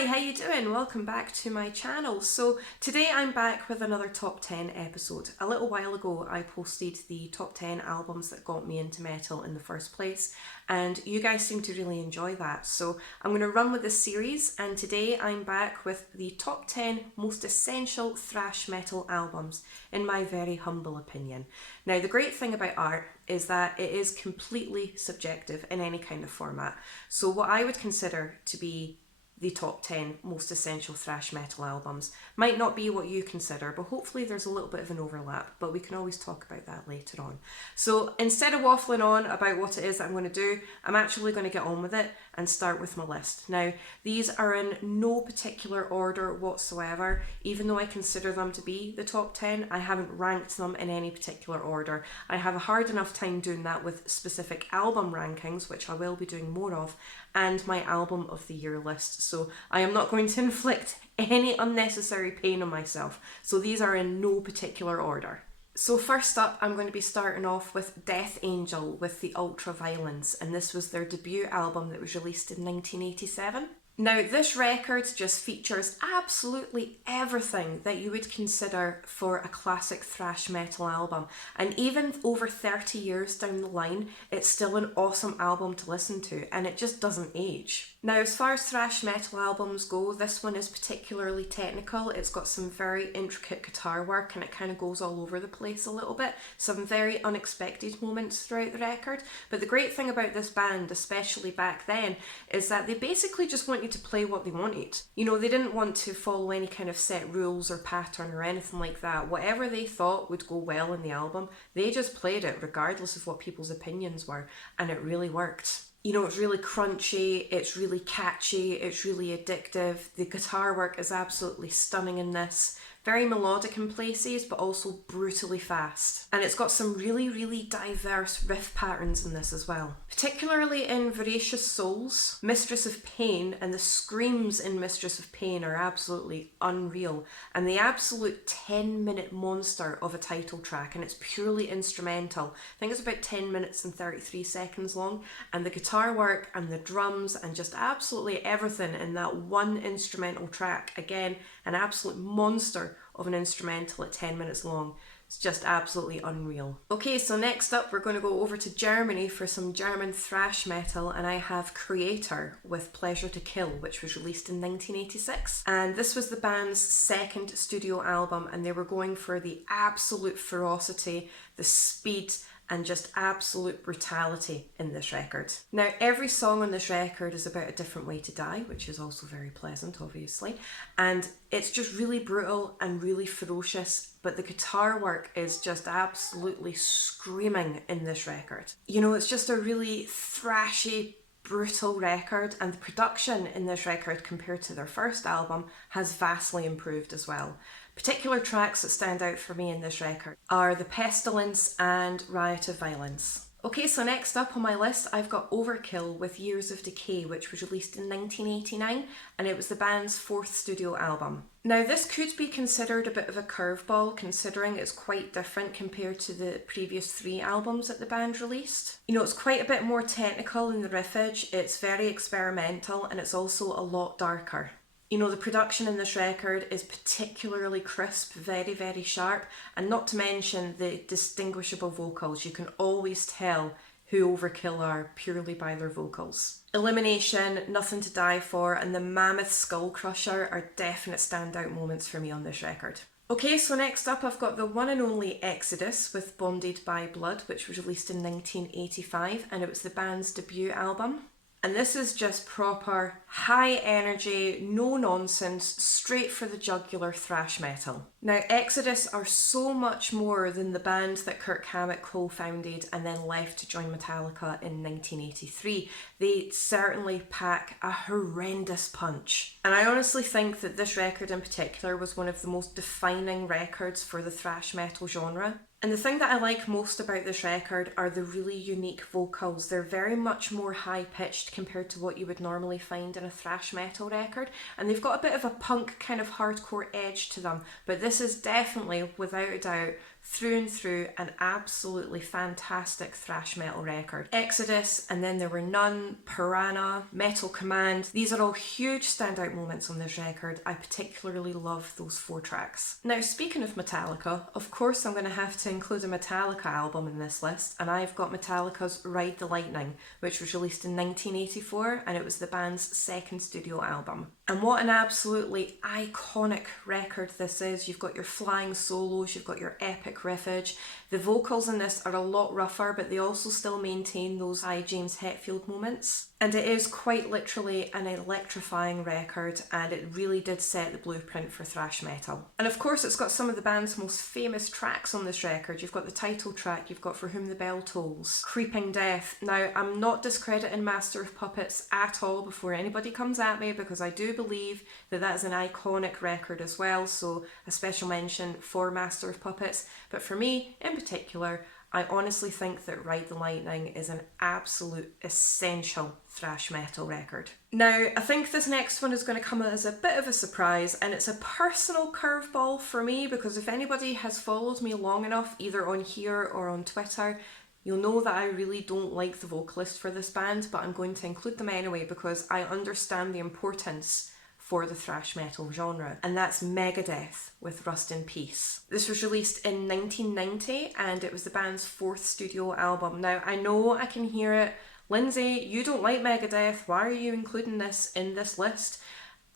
Hi, how you doing? Welcome back to my channel. So today I'm back with another top 10 episode. A little while ago I posted the top 10 albums that got me into metal in the first place, and you guys seem to really enjoy that. So I'm going to run with this series, and today I'm back with the top 10 most essential thrash metal albums, in my very humble opinion. Now, the great thing about art is that it is completely subjective in any kind of format. So what I would consider to be the top 10 most essential thrash metal albums might not be what you consider, but hopefully there's a little bit of an overlap, but we can always talk about that later on. So instead of waffling on about what it is that I'm going to do, I'm actually going to get on with it and start with my list. Now, these are in no particular order whatsoever. Even though I consider them to be the top 10, I haven't ranked them in any particular order. I have a hard enough time doing that with specific album rankings, which I will be doing more of, and my album of the year list. So I am not going to inflict any unnecessary pain on myself. So these are in no particular order. So first up, I'm going to be starting off with Death Angel with the Ultraviolence, and this was their debut album that was released in 1987. Now, this record just features absolutely everything that you would consider for a classic thrash metal album. And even over 30 years down the line, it's still an awesome album to listen to, and it just doesn't age. Now, as far as thrash metal albums go, this one is particularly technical. It's got some very intricate guitar work, and it kind of goes all over the place a little bit. Some very unexpected moments throughout the record. But the great thing about this band, especially back then, is that they basically just want you to play what they wanted. You know, they didn't want to follow any kind of set rules or pattern or anything like that. Whatever they thought would go well in the album, they just played it regardless of what people's opinions were, and it really worked. You know, it's really crunchy, it's really catchy, it's really addictive. The guitar work is absolutely stunning in this. Very melodic in places, but also brutally fast. And it's got some really, really diverse riff patterns in this as well. Particularly in Voracious Souls, Mistress of Pain, and the screams in Mistress of Pain are absolutely unreal. And the absolute 10-minute monster of a title track, and it's purely instrumental. I think it's about 10 minutes and 33 seconds long, and the guitar work and the drums and just absolutely everything in that one instrumental track, again, an absolute monster of an instrumental at 10 minutes long. It's just absolutely unreal. Okay, so next up we're going to go over to Germany for some German thrash metal, and I have Kreator with Pleasure to Kill, which was released in 1986. And this was the band's second studio album, and they were going for the absolute ferocity, the speed, and just absolute brutality in this record. Now, every song on this record is about a different way to die, which is also very pleasant, obviously. And it's just really brutal and really ferocious, but the guitar work is just absolutely screaming in this record. You know, it's just a really thrashy, brutal record, and the production in this record compared to their first album has vastly improved as well. Particular tracks that stand out for me in this record are The Pestilence and Riot of Violence. Okay, so next up on my list, I've got Overkill with Years of Decay, which was released in 1989, and it was the band's fourth studio album. Now, this could be considered a bit of a curveball, considering it's quite different compared to the previous three albums that the band released. You know, it's quite a bit more technical in the riffage, it's very experimental, and it's also a lot darker. You know, the production in this record is particularly crisp, very, very sharp, and not to mention the distinguishable vocals. You can always tell who Overkill are purely by their vocals. Elimination, Nothing to Die For, and the Mammoth Skull Crusher are definite standout moments for me on this record. Okay, so next up I've got the one and only Exodus with Bonded by Blood, which was released in 1985, and it was the band's debut album. And this is just proper, high energy, no nonsense, straight for the jugular thrash metal. Now, Exodus are so much more than the band that Kirk Hammett co-founded and then left to join Metallica in 1983. They certainly pack a horrendous punch. And I honestly think that this record in particular was one of the most defining records for the thrash metal genre. And the thing that I like most about this record are the really unique vocals. They're very much more high-pitched compared to what you would normally find in a thrash metal record. And they've got a bit of a punk kind of hardcore edge to them. But this is definitely, without a doubt, through and through an absolutely fantastic thrash metal record. Exodus, and then there were None, Piranha, Metal Command. These are all huge standout moments on this record. I particularly love those 4 tracks. Now, speaking of Metallica, of course I'm going to have to include a Metallica album in this list, and I've got Metallica's Ride the Lightning, which was released in 1984, and it was the band's second studio album. And what an absolutely iconic record this is. You've got your flying solos, you've got your epic riffage. The vocals in this are a lot rougher, but they also still maintain those high James Hetfield moments. And it is quite literally an electrifying record, and it really did set the blueprint for thrash metal. And of course it's got some of the band's most famous tracks on this record. You've got the title track, you've got For Whom the Bell Tolls, Creeping Death. Now, I'm not discrediting Master of Puppets at all before anybody comes at me, because I do believe that that is an iconic record as well, so a special mention for Master of Puppets. But for me, in particular, I honestly think that Ride the Lightning is an absolute essential thrash metal record. Now, I think this next one is going to come as a bit of a surprise, and it's a personal curveball for me, because if anybody has followed me long enough, either on here or on Twitter, you'll know that I really don't like the vocalist for this band, but I'm going to include them anyway because I understand the importance for the thrash metal genre, and that's Megadeth with Rust in Peace. This was released in 1990, and it was the band's 4th studio album. Now, I know I can hear it, Lindsay, you don't like Megadeth, why are you including this in this list?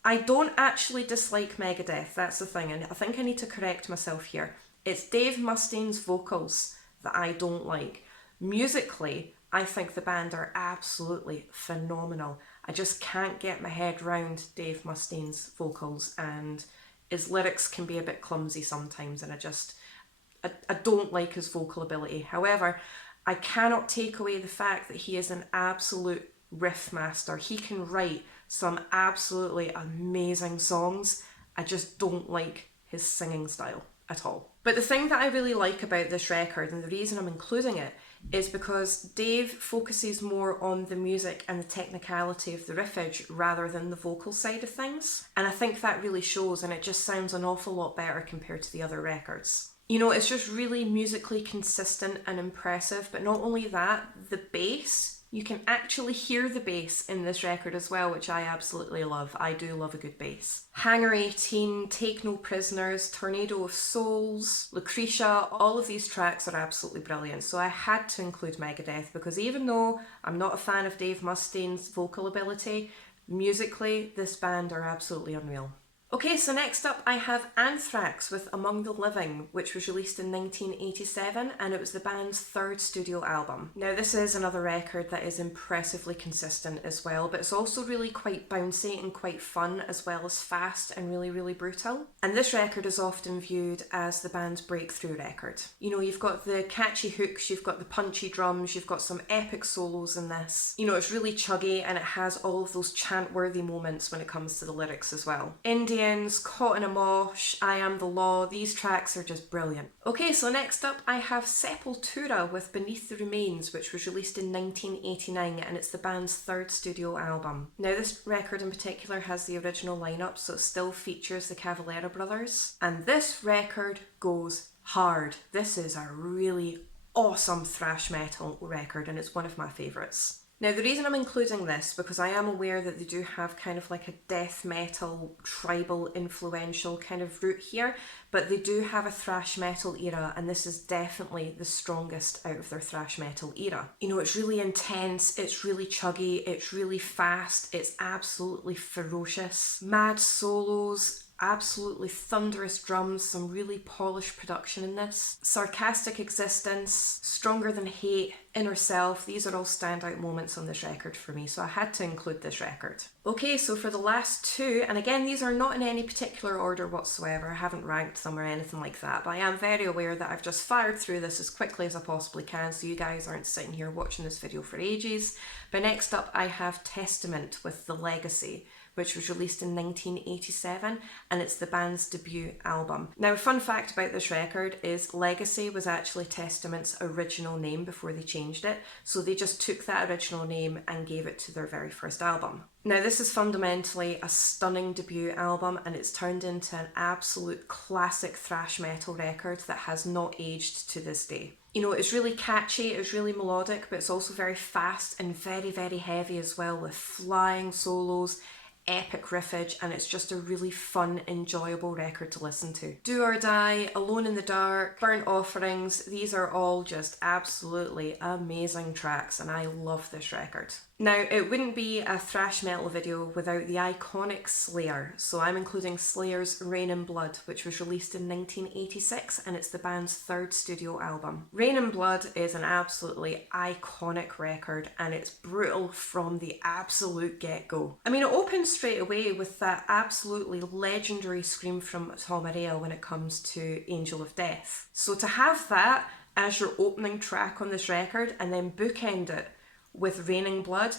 I don't actually dislike Megadeth, that's the thing, and I think I need to correct myself here. It's Dave Mustaine's vocals that I don't like. Musically, I think the band are absolutely phenomenal. I just can't get my head round Dave Mustaine's vocals, and his lyrics can be a bit clumsy sometimes, and I don't like his vocal ability. However, I cannot take away the fact that he is an absolute riff master. He can write some absolutely amazing songs. I just don't like his singing style at all. But the thing that I really like about this record, and the reason I'm including it, is because Dave focuses more on the music and the technicality of the riffage rather than the vocal side of things. And I think that really shows, and it just sounds an awful lot better compared to the other records. You know, it's just really musically consistent and impressive, but not only that, the bass, you can actually hear the bass in this record as well, which I absolutely love. I do love a good bass. Hangar 18, Take No Prisoners, Tornado of Souls, Lucretia, all of these tracks are absolutely brilliant. So I had to include Megadeth because even though I'm not a fan of Dave Mustaine's vocal ability, musically this band are absolutely unreal. Okay, so next up I have Anthrax with Among the Living, which was released in 1987, and it was the band's 3rd studio album. Now this is another record that is impressively consistent as well, but it's also really quite bouncy and quite fun, as well as fast and really, really brutal. And this record is often viewed as the band's breakthrough record. You know, you've got the catchy hooks, you've got the punchy drums, you've got some epic solos in this. You know, it's really chuggy, and it has all of those chant-worthy moments when it comes to the lyrics as well. Indians, Caught in a Mosh, I Am the Law, these tracks are just brilliant. Okay, so next up I have Sepultura with Beneath the Remains, which was released in 1989, and it's the band's 3rd studio album. Now this record in particular has the original lineup, so it still features the Cavalera brothers, and this record goes hard. This is a really awesome thrash metal record, and it's one of my favourites. Now the reason I'm including this, because I am aware that they do have kind of like a death metal, tribal, influential kind of route here, but they do have a thrash metal era, and this is definitely the strongest out of their thrash metal era. You know, it's really intense, it's really chuggy, it's really fast, it's absolutely ferocious. Mad solos, absolutely thunderous drums, some really polished production in this. Sarcastic Existence, Stronger Than Hate, Inner Self, these are all standout moments on this record for me, so I had to include this record. Okay, so for the last 2, and again these are not in any particular order whatsoever, I haven't ranked them or anything like that, but I am very aware that I've just fired through this as quickly as I possibly can, so you guys aren't sitting here watching this video for ages. But next up I have Testament with The Legacy, which was released in 1987, and it's the band's debut album. Now, a fun fact about this record is Legacy was actually Testament's original name before they changed it, so they just took that original name and gave it to their very first album. Now, this is fundamentally a stunning debut album, and it's turned into an absolute classic thrash metal record that has not aged to this day. You know, it's really catchy, it's really melodic, but it's also very fast and very, very heavy as well, with flying solos, epic riffage, and it's just a really fun, enjoyable record to listen to. Do or Die, Alone in the Dark, Burnt Offerings, these are all just absolutely amazing tracks, and I love this record. Now, it wouldn't be a thrash metal video without the iconic Slayer, so I'm including Slayer's Rain in Blood, which was released in 1986, and it's the band's third studio album. Rain in Blood is an absolutely iconic record, and it's brutal from the absolute get-go. I mean, it opens straight away with that absolutely legendary scream from Tom Araya when it comes to Angel of Death. So to have that as your opening track on this record and then bookend it with Raining Blood,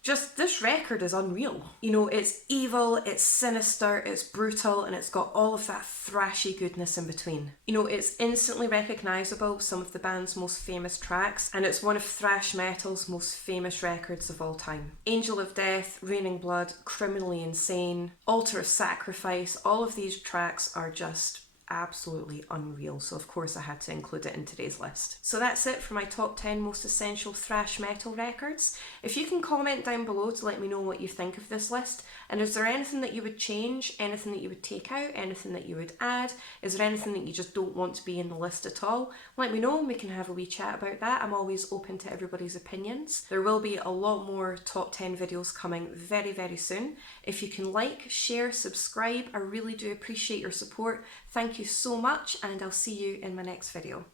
just this record is unreal. You know, it's evil, it's sinister, it's brutal, and it's got all of that thrashy goodness in between. You know, it's instantly recognisable with some of the band's most famous tracks, and it's one of thrash metal's most famous records of all time. Angel of Death, Raining Blood, Criminally Insane, Altar of Sacrifice, all of these tracks are just absolutely unreal, so of course I had to include it in today's list. So that's it for my top 10 most essential thrash metal records. If you can comment down below to let me know what you think of this list, and is there anything that you would change, anything that you would take out, anything that you would add, is there anything that you just don't want to be in the list at all, let me know and we can have a wee chat about that. I'm always open to everybody's opinions. There will be a lot more top 10 videos coming very, very soon. If you can like, share, subscribe, I really do appreciate your support. Thank you so much, and I'll see you in my next video.